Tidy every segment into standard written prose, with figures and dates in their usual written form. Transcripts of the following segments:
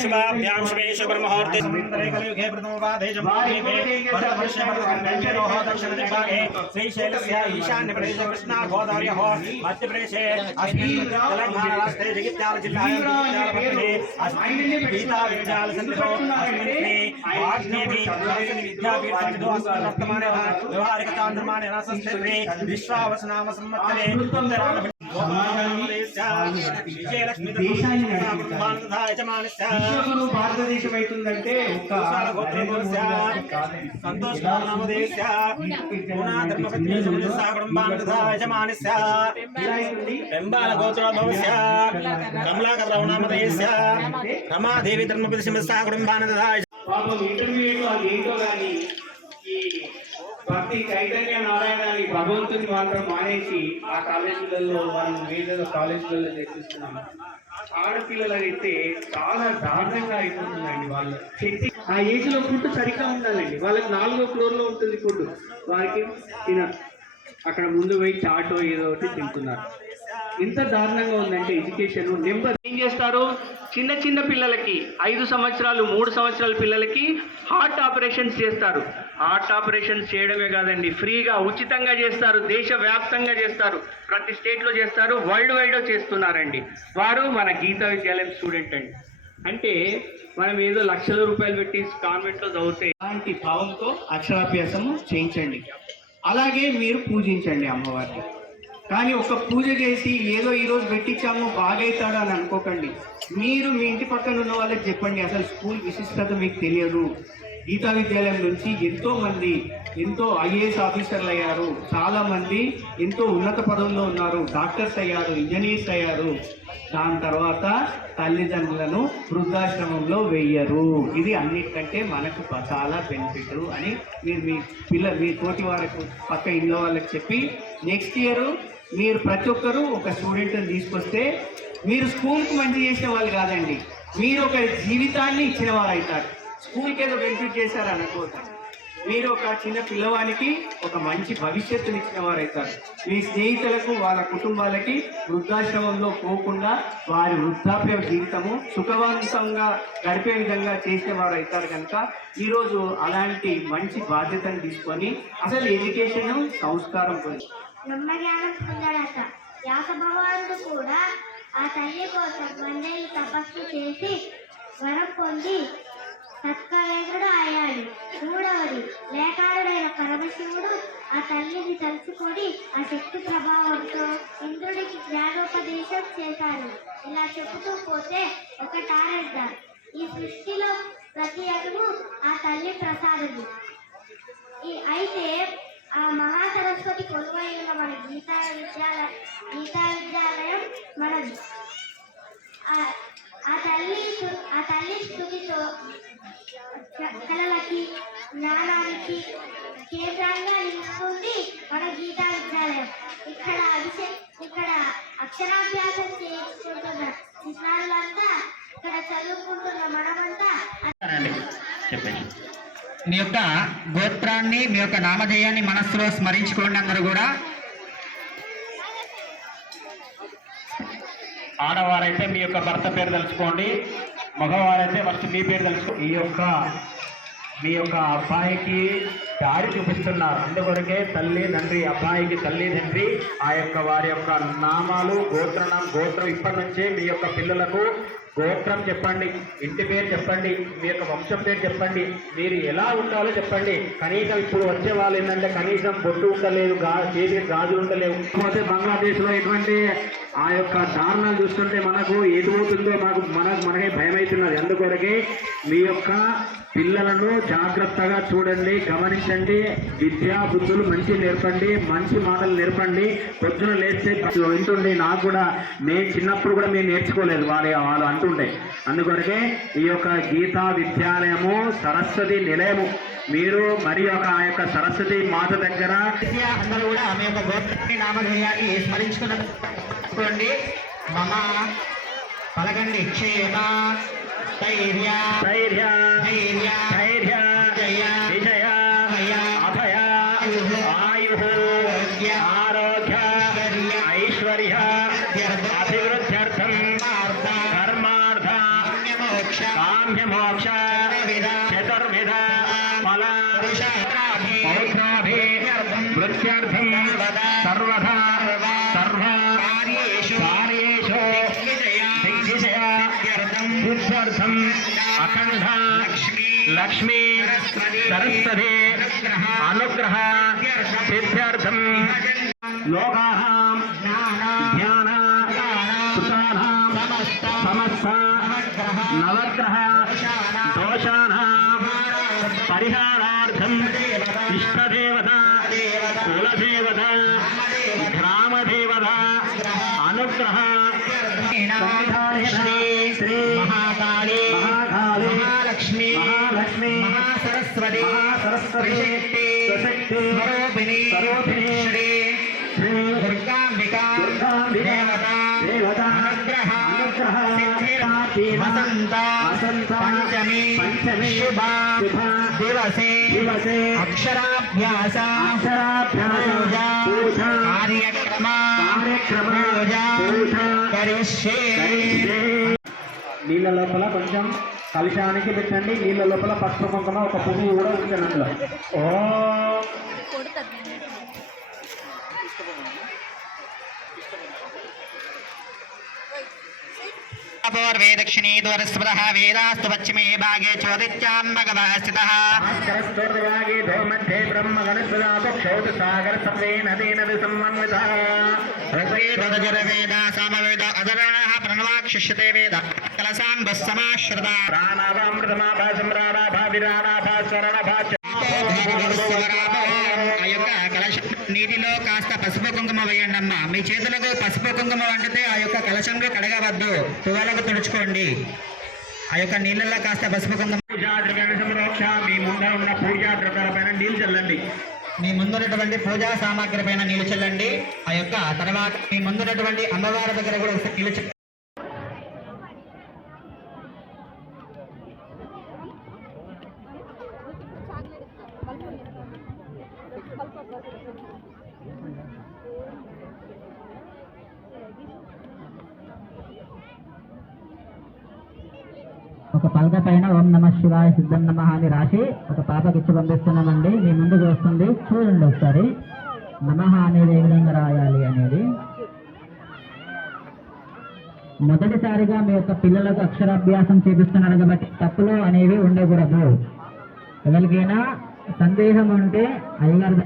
शुभाभ्यां शुभे शुभमुहूर्ते कलियुगे प्रथमपादे दक्षिणदिग्भागे श्रीशैलस्य ईशान्यप्रदेशे कृष्णागोदावर्योः मध्यप्रदेशे अस्मिन् तेलङ्गानाराष्ट्रे जगित्याल जिल्लायां गीताविद्यालयसन्निधौ अस्मिन् वाग्देवी सरस्वती विद्यापीठसन्निधौ अस्मिन् वर्तमाने व्यवहारिकतान्त्रमाणे संस्कृते विश्वावसनाम संवत्सरे విశ్వగురు భారతదేశం అవుతుందంటే రమాదేవి ధర్మపతి భక్తి చైతన్య నారాయణ అని భగవంతుని మాత్రం మానేసి ఆ కాలేజీలలో మనం వేద కాలేజీలలో చేపిస్తున్నాము. ఆడపిల్లలైతే చాలా దారుణంగా అయిపోతుందండి. వాళ్ళ శక్తి ఆ ఏజ్ లో ఫుడ్ సరిగ్గా ఉండాలండి. వాళ్ళకి 4వ ఫ్లోర్ లో ఉంటుంది ఫుడ్, వారికి తినరు. అక్కడ ముందు పోయి చాటో ఏదో ఒకటి తింటున్నారు. ఎంత దారుణంగా ఉందంటే ఎడ్యుకేషన్ నెంబర్. ఏం చేస్తారు, చిన్న చిన్న పిల్లలకి 5 సంవత్సరాలు 3 సంవత్సరాల పిల్లలకి హార్ట్ ఆపరేషన్స్ చేస్తారు. హార్ట్ ఆపరేషన్స్ చేయడమే కాదండి, ఫ్రీగా ఉచితంగా చేస్తారు. దేశవ్యాప్తంగా చేస్తారు, ప్రతి స్టేట్లో చేస్తారు, వరల్డ్ వైడ్ చేస్తున్నారండి. వారు మన గీతా విద్యాలయం స్టూడెంట్ అండి. అంటే మనం ఏదో లక్షల రూపాయలు పెట్టి కాన్వెంట్లో చదివితే అలాంటి భావంతో అక్షరాభ్యాసము చేయించండి. అలాగే మీరు పూజించండి అమ్మవారిని. కానీ ఒక పూజ చేసి ఏదో ఈరోజు పెట్టించాము బాగైతాడు అని అనుకోకండి. మీరు మీ ఇంటి పక్కన ఉన్న వాళ్ళకి చెప్పండి, అసలు స్కూల్ విశిష్టత మీకు తెలియదు. గీతా విద్యాలయం నుంచి ఎంతో IAS ఆఫీసర్లు అయ్యారు, చాలామంది ఎంతో ఉన్నత పదవుల్లో ఉన్నారు, డాక్టర్స్ అయ్యారు, ఇంజనీర్స్ అయ్యారు. దాని తర్వాత తల్లిదండ్రులను వృద్ధాశ్రమంలో వెయ్యరు. ఇది అన్నిటికంటే మనకు చాలా బెనిఫిట్ అని మీరు మీ తోటి వారికి పక్క ఇళ్ళ వాళ్ళకి చెప్పి నెక్స్ట్ ఇయర్ మీరు ప్రతి ఒక్కరూ ఒక స్టూడెంట్ని తీసుకొస్తే మీరు స్కూల్కి మంచి చేసిన వాళ్ళు కాదండి, మీరు ఒక జీవితాన్ని ఇచ్చిన వారు అవుతారు. స్కూల్కి ఏదో బెనిఫిట్ చేశారు అనుకోవద్దు, మీరు ఒక చిన్న పిల్లవానికి ఒక మంచి భవిష్యత్తుని ఇచ్చిన వారు అవుతారు. మీ స్నేహితులకు వాళ్ళ కుటుంబాలకి వృద్ధాశ్రమంలో పోకుండా వారి వృద్ధాప్య జీవితము సుఖవంతంగా గడిపే విధంగా చేసే వారు అవుతారు. కనుక ఈరోజు అలాంటి మంచి బాధ్యతను తీసుకొని అసలు ఎడ్యుకేషన్ సంస్కారం పొంది బ్రహ్మజ్ఞానం పొందాడట. వ్యాస భగవానుడు కూడా ఆ తల్లి కోసం 100 ఏళ్ళు తపస్సు చేసి వరం పొంది సత్కవేంద్రుడు అయ్యాడు. 3వది లేఖారుడైన పరమశివుడు ఆ తల్లిని తలుచుకొని ఆ శక్తి ప్రభావంతో ఇంద్రుడికి జ్ఞానోపదేశం చేశారు. ఇలా చెబుతూ పోతే ఒకటారెద్దారు. ఈ సృష్టిలో ప్రతి అడుగు ఆ తల్లి ప్రసాదము. అయితే ఆ మహాసరస్వతి కొలువై ఉన్న మన గీతా విద్యాలయం మనది. ఆ తల్లి స్థుతితో కళలకి జ్ఞానానికి కేంద్రంగా నిలుస్తుంది మన గీతా విద్యాలయం. ఇక్కడ అక్షరాభ్యాసం చేసుకుంటున్న చిన్నారులంతా, ఇక్కడ చదువుకుంటున్న మనమంతా మీ యొక్క గోత్రాన్ని మీ యొక్క నామధేయాన్ని మనస్సులో స్మరించుకోండి. అందరూ కూడా ఆడవారైతే మీ యొక్క భర్త పేరు తెలుసుకోండి, మగవారైతే ఫస్ట్ మీ పేరు తెలుసుకోండి. మీ యొక్క అబ్బాయికి దారి చూపిస్తున్నారు. అందుకొరకే తల్లి తండ్రి, అబ్బాయికి తల్లి తండ్రి ఆ యొక్క వారి యొక్క నామాలు గోత్రం ఇప్పటి నుంచే మీ యొక్క పిల్లలకు గోత్రం చెప్పండి, ఇంటి పేరు చెప్పండి, మీ యొక్క వంశం పేరు చెప్పండి, మీరు ఎలా ఉండాలో చెప్పండి. కనీసం ఇప్పుడు వచ్చే వాళ్ళు ఏంటంటే కనీసం బొట్టు ఉండలేదు, చేతికి గాజులు ఉండలేవు. కాకపోతే బంగ్లాదేశ్లో ఎటువంటి ఆ యొక్క దారుణాలు చూస్తుంటే మనకు ఎటుపోతుందో మనకే భయం అవుతున్నది. అందుకొరకే మీ యొక్క పిల్లలను జాగ్రత్తగా చూడండి, గమనించండి, విద్యా బుద్ధులు మంచి నేర్పండి, మంచి మాటలు నేర్పండి. పొద్దున లేస్తే వింటుండే. నాకు కూడా నేను చిన్నప్పుడు కూడా మేము నేర్చుకోలేదు, వాళ్ళు అంటుండే అందుకొరకే ఈ యొక్క గీతా విద్యాలయము సరస్వతి నిలయము. మీరు మరి ఆ యొక్క సరస్వతి మాత దగ్గర అందరూ కూడా మీ యొక్క గోత్రాన్ని నామధేయాన్ని స్మరించుకోండి. మమ పలకండి క్షేమ ధైర్య ధైర్య ధైర్య ధైర్య జయ విజయ భయ అభయ ఆయు ఆరోగ్య ఐశ్వర్య అభివృద్ధ్యర్థం ధర్మార్థ కామ్యమోక్ష చతుర్విధ ఫల వృత్త్యర్థం సర్వదా సర్వ కార్యేషు దిగ్విజయ సిద్ధ్యర్థం అఖండ లక్ష్మీ సరస్వతి అనుగ్రహ సిద్ధ్యర్థం లోకానాం జ్ఞాన కృతానాం సమస్త నవగ్రహ దోషానాం పరిహారార్థం ఇష్టదేవత కులదేవత గ్రామదేవత అనుగ్రహ శ్రీ శ్రీ మహాకాళి మహాకాళి మహాలక్ష్మి మహాలక్ష్మి మహాసరస్వతి సరస్వతి త్రిశక్తి స్వశక్తి స్వరూపిణి స్వరూపిణి శ్రీ శ్రీ దుర్గాంబిక దుర్గాంబిక దేవత దేవత అనుగ్రహ అనుగ్రహ సిద్ధిరతి వసంత వసంత పంచమి పంచమి శుభ శుభ దివసే దివసే అక్షరాభ్యాస అక్షరాభ్యాస పూజ కార్యక్రమ కార్యక్రమ పూజ పూజ కరిష్యే నీళ్ళ లోపల కొంచెం కలుషానికి పెట్టండి. నీళ్ళ లోపల పసుపు కుంకుమ ఒక పువ్వు కూడా ఉంచండి అందులో. ఓం पूर्वे दक्षिणे द्वारस्वतः वेदास्तु पश्चिमे भागे चोदित्यां भगवः स्थितः भास्करस्तोर्वागे मध्ये ब्रह्मगणस्वदापक्षौत सागर सप्ते नदी नदी समन्वितः ऋग्वेद सामवेद अधर्वणः प्रणवाक्षिष्यते वेद कलसां भस्समाश्रिता प्राणावामृतमाभा सम्राणाभा विराणाभा स्वरणाभा ఆ యొక్క కలశ నీటిలో కాస్త పసుపు కుంకుమ వేయండి అమ్మా. మీ చేతులకు పసుపు కుంకుమ వండితే ఆ యొక్క కలశంలో కడగవద్దు, తువాలకు తుడుచుకోండి. ఆ యొక్క నీళ్ళల్లో కాస్త పసుపు కుంకుమ. పూజా ద్రవ్యాన్ని సంరక్ష. మీ ముందర ఉన్న పూజా ద్రవ్యాల పైన నీళ్ళు చల్లండి. మీ ముందున్నటువంటి పూజా సామాగ్రి పైన నీళ్ళు చల్లండి. ఆ యొక్క తర్వాత మీ ముందున్నటువంటి అమ్మవారి దగ్గర కూడా నీళ్ళు చల్లండి. ఒక పలక పైన ఓం నమ శివాయ సిద్ధం నమ అని రాసి ఒక పాపకి ఇచ్చి పంపిస్తున్నామండి. మీ ముందుకు వస్తుంది, చూడండి ఒకసారి. నమః అనేది ఏ విధంగా రాయాలి అనేది. మొదటిసారిగా మీ యొక్క పిల్లలకు అక్షరాభ్యాసం చేపిస్తున్నారు కాబట్టి తప్పులు అనేవి ఉండకూడదు. ఎవరికైనా సందేహం ఉంటే అయ్యగారు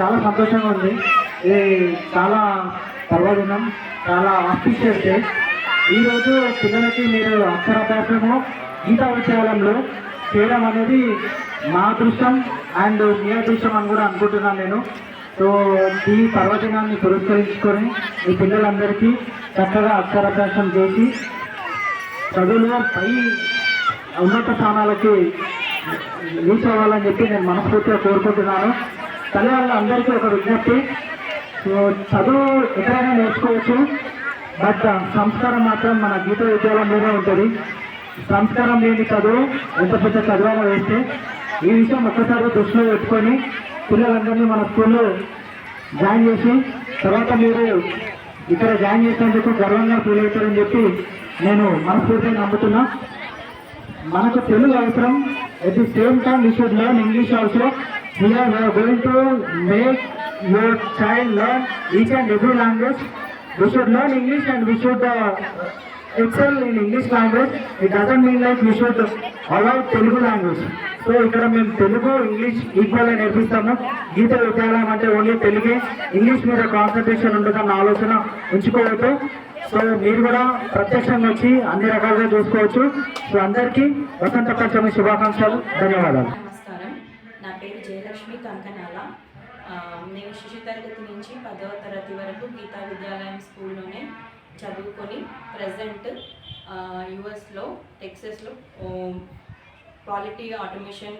చాలా సంతోషంగా ఉంది. ఇది చాలా పర్వదినం, చాలా ఆస్పిషియస్ డే. ఈరోజు పిల్లలకి మీరు అక్షరాభ్యాసము గీతా విద్యాలయంలో చేయడం అనేది మా అదృష్టం అండ్ మీ అదృష్టం అని కూడా అనుకుంటున్నాను నేను. సో ఈ పర్వదినాన్ని పురస్కరించుకొని మీ పిల్లలందరికీ చక్కగా అక్షరాభ్యాసం చేసి చదువులో పై ఉన్నత స్థానాలకి రీచ్ అవ్వాలని చెప్పి నేను మనస్ఫూర్తిగా కోరుకుంటున్నాను. తల్లిదండ్రులందరికీ ఒక విజ్ఞప్తి, సో చదువు ఎక్కడైనా నేర్చుకోవచ్చు, బట్ సంస్కారం మాత్రం మన గీత విద్యాలయంలోనే ఉంటుంది. సంస్కారం లేని చదువు ఎంత పెద్ద చదువుగా వేస్తే ఈ విషయం ఒక్కసారి దృష్టిలో పెట్టుకొని పిల్లలందరినీ మన స్కూల్లో జాయిన్ చేసి తర్వాత మీరు ఇక్కడ జాయిన్ చేసేందుకు గర్వంగా ఫీల్ అవుతారని చెప్పి నేను మనస్ఫూర్తిగా నమ్ముతున్నా. మనకు తెలుగు అవసరం, at the same time we should learn English also. We are going to make your child learn each and every language. We should learn English and we should excel in English language. It doesn't mean like we should avoid Telugu language. So ఇక్కడ మేము Telugu English ఈక్వల్గా నేర్పిస్తాము. గీత విద్యాలయం అంటే only తెలుగే, English మీద concentration ఉంటుందన్న ఆలోచన ఉంచుకోవద్దు. So మీరు కూడా ప్రత్యక్షంగా వచ్చి అన్ని రకాలుగా చూసుకోవచ్చు. సో అందరికీ వసంత పంచమి శుభాకాంక్షలు, ధన్యవాదాలు. నమస్కారం, నా పేరు జయలక్ష్మి కంకనాల. నేను శిశు తరగతి నుంచి 10వ తరగతి వరకు గీతా విద్యాలయం స్కూల్లోనే చదువుకొని ప్రజెంట్ యుఎస్లో టెక్సస్లో క్వాలిటీ ఆటోమేషన్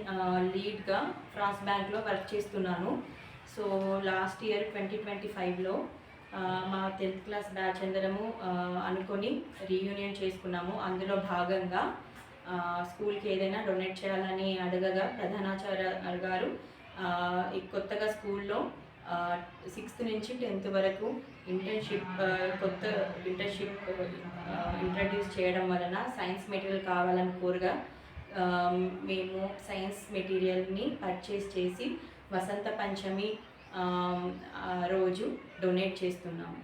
లీడ్గా ఫ్రాన్స్ బ్యాంక్లో వర్క్ చేస్తున్నాను. సో లాస్ట్ ఇయర్ 2025లో మా 10th క్లాస్ బ్యాచ్ అందరము అనుకొని రీయూనియన్ చేసుకున్నాము. అందులో భాగంగా స్కూల్కి ఏదైనా డొనేట్ చేయాలని అడగగా ప్రధానాచార్య గారు ఈ కొత్తగా స్కూల్లో 6th నుంచి 10th వరకు కొత్త ఇంటర్న్షిప్ ఇంట్రడ్యూస్ చేయడం వలన సైన్స్ మెటీరియల్ కావాలని కోరగా మేము సైన్స్ మెటీరియల్ని పర్చేస్ చేసి వసంత పంచమి రోజు డొనేట్ చేస్తున్నాము.